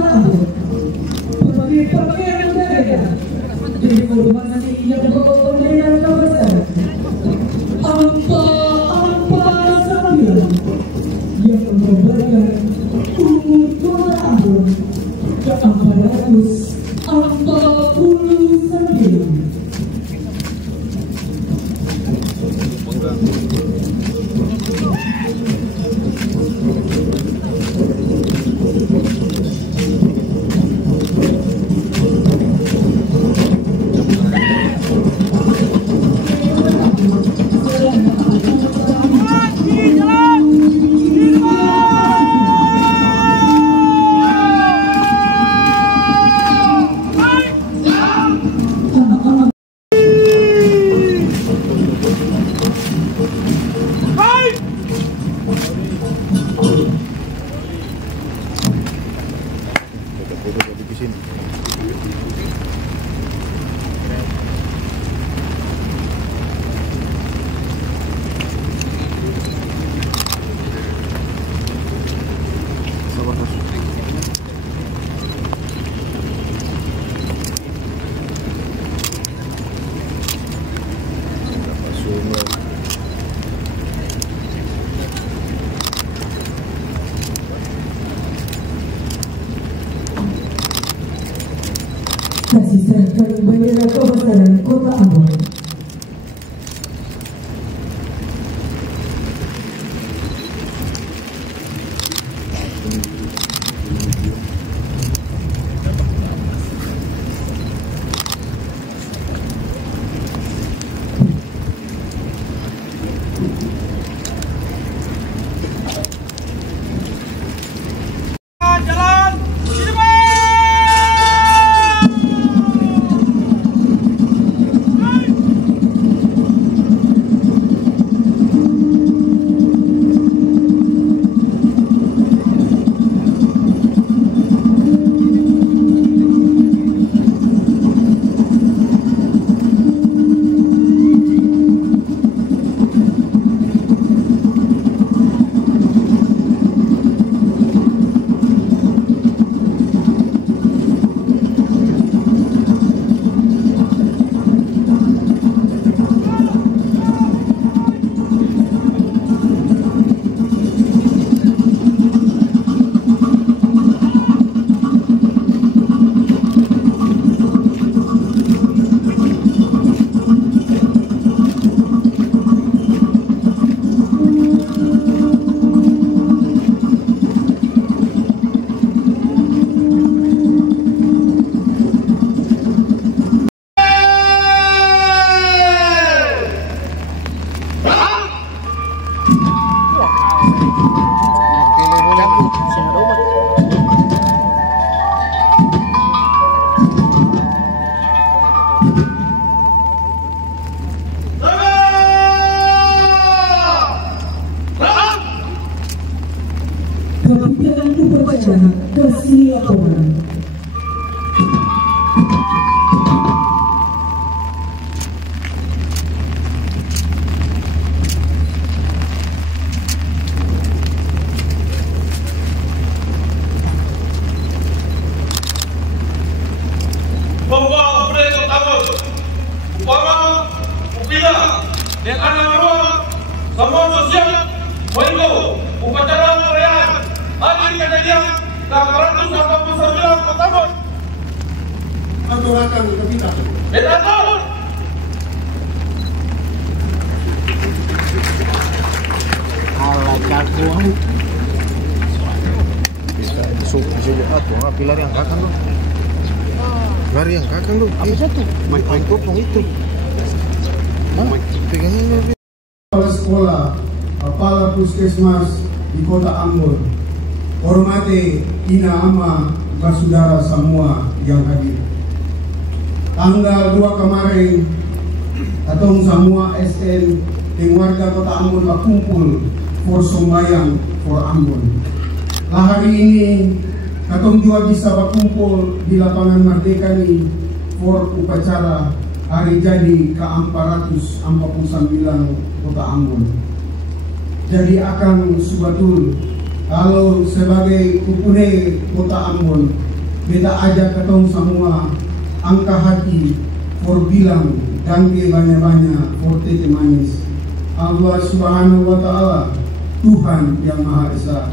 Kota Ambon. Berbagai pakaian budaya dihormati yang berkoordinat besar. Ampa Sambilan yang membagikan umur Kota Ambon ke 449. Kasih serahkan bendera kebesaran Kota Ambon. Kebijakan upacara kesiapan. Membawa budaya Kota Ambon, upama, upila, dan anak ruang, semua sosial, mengikut upacara perayaan Hari Kejadian ke-449 Kota Ambon. Aturakan kita. Betul. Ala jagoan. Bisa jatuh, pilar yang kakang loh. Lari yang kakang loh. Apa satu? Main kopong itu. Pegangnya. Kepala sekolah, kepala puskesmas di Kota Ambon, hormati ina ama saudara semua yang hadir. Tanggal 2 kemarin, katong semua SN dan warga Kota Ambon berkumpul for sembahyang for Ambon. Nah, hari ini katong juga bisa berkumpul di lapangan Merdeka ini for upacara hari jadi ke-449 Kota Ambon. Jadi akan subatul Kalau sebagai ukune kota Ambon, beta ajak ketong semua angka hati for bilang dangke banyak-banyak for tete manis. Allah Subhanahu wa Ta'ala, Tuhan yang Maha Esa,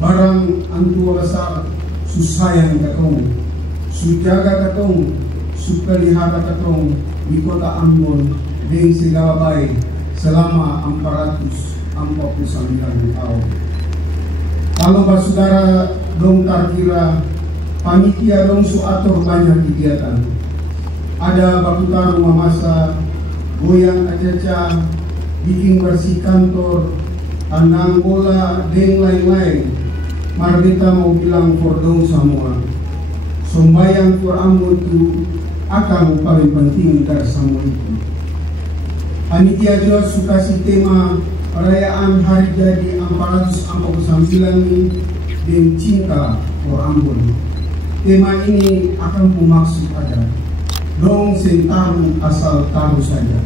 barang antu rasa susayang ketong, sujaga ketong, supelihara ketong di kota Ambon dengan segala baik selama 449 tahun. Kalau saudara dong tarkira panitia dong suatur banyak kegiatan. Ada bakutar rumah masa, goyang acaca, bikin bersih kantor, tandang bola, dan lain-lain. Marbeta mau bilang for dong semua. Sembayang for Ambon itu akan paling penting dari semua itu. Panitia juga suka si tema perayaan hari jadi 449 ini dengan cinta for Ambon. Tema ini akan bermaksud ada dong sentaru asal taruh saja.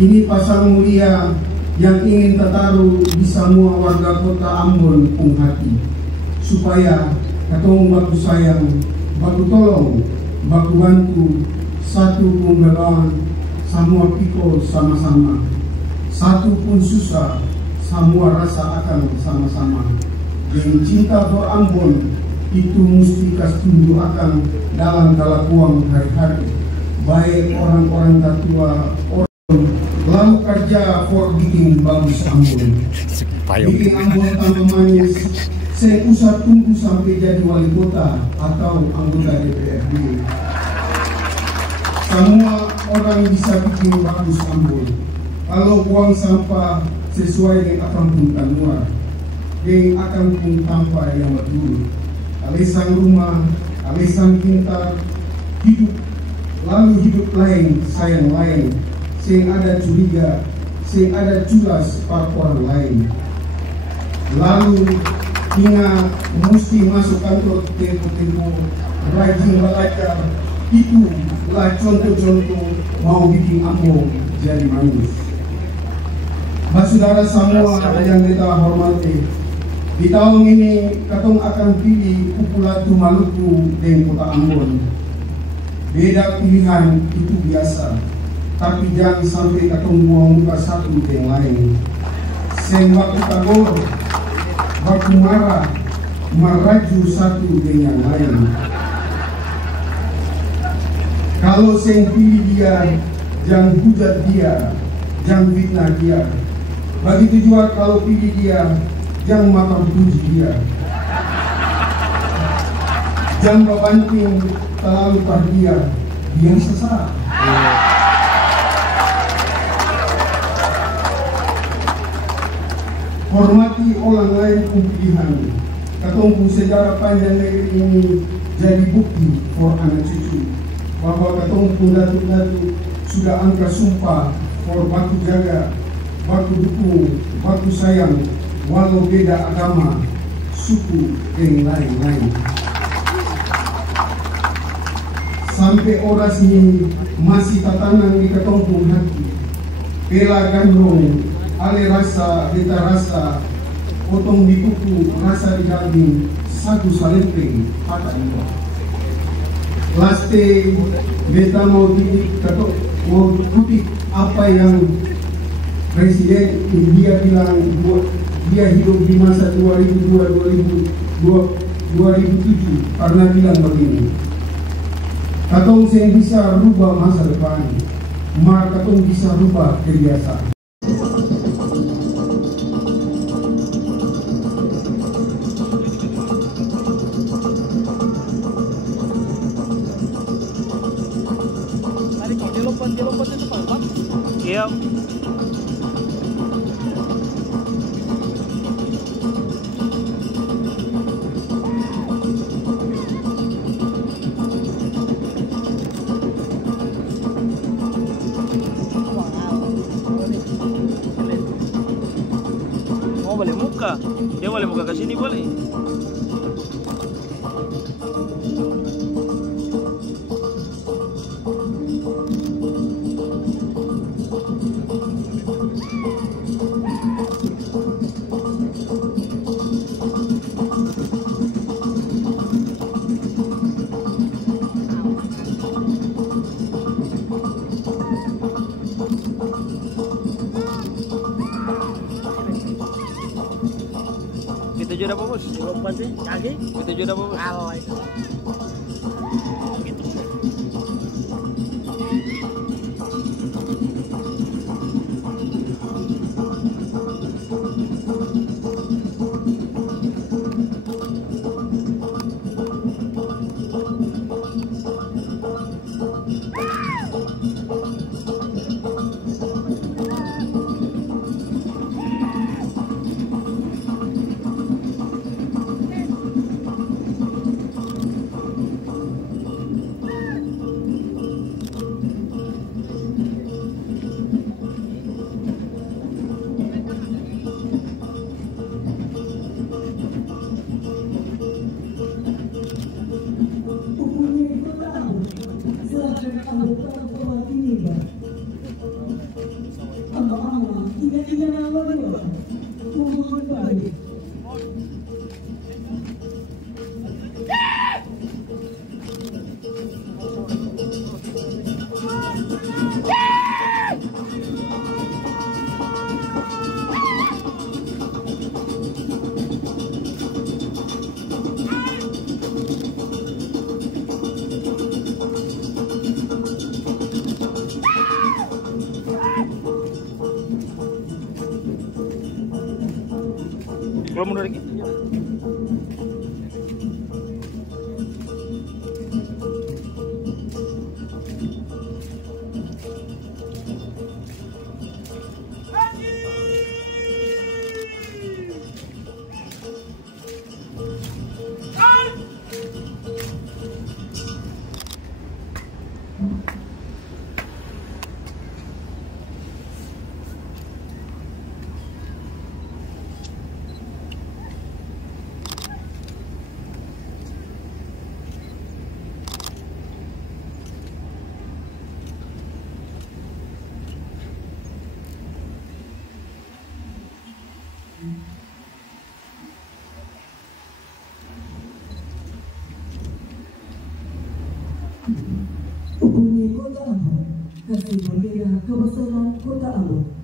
Ini pasal mulia yang ingin tertaruh di semua warga kota Ambon pun hati, supaya ketemu baku sayang, baku tolong, baku bantu, satu pun berlawan, semua pikul sama-sama. Satu pun susah, semua rasa akan sama-sama. Dengan cinta for Ambon itu mesti tunjuk akan dalam kelakuan hari-hari. Baik orang-orang tertua, orang lalu kerja for bikin bagus Ambon. Bikin Ambon tambah manis. Saya usah tunggu sampai jadi wali kota atau anggota DPRD. Semua orang bisa bikin bagus Ambon. Kalau buang sampah sesuai dengan akan luar, dengan akan pun tanpa yang betul. Alasan rumah, alasan pintar, hidup, lalu hidup lain, sayang lain, sehingga ada curiga, sehingga ada culas pada orang lain. Lalu ingat mesti masuk kantor tempo-tempo, rajin belajar, itulah contoh-contoh mau bikin Ambon jadi manis. Saudara semua yang kita hormati, di tahun ini katong akan pilih Populatu Maluku dan kota Ambon. Beda pilihan itu biasa, tapi jangan sampai katong buang muka satu yang lain. Sen waktu tagor, waktu marah, meraju satu dengan yang lain. Kalau sen pilih dia, jangan hujat dia, jangan fitnah dia. Begitu juga kalau pilih dia, jangan makan puji dia. Jangan berbanting terlalu pada dia sesat. Hormati orang lain pun pilihan. Ketemu sejarah panjang negeri ini jadi bukti for anak cucu bahwa ketemu pun datu-datu sudah angkat sumpah for baku jaga, baku dukung, baku sayang, walau beda agama, suku, dan lain-lain. Sampai oras ini masih tatanang di ketongkong hati. Pela gandong, ale rasa, beta rasa, potong di kuku, rasa di daging, satu salempeng, patah di bawah. Laste, beta mau kutip apa yang Presiden dia bilang dia hidup di masa 2007 karena bilang begini, katong yang bisa rubah masa depan, maka katong bisa rubah kebiasaan. Iya. Oh, boleh muka. Dia boleh muka ke sini boleh. Setuju dah bos? Lupa sih, kaki. Setuju dah bos? Kalau itu. Gitu. Kalau mundur lagi. Hubungi Kota Ambon, kasih bendera kebesaran Kota Ambon.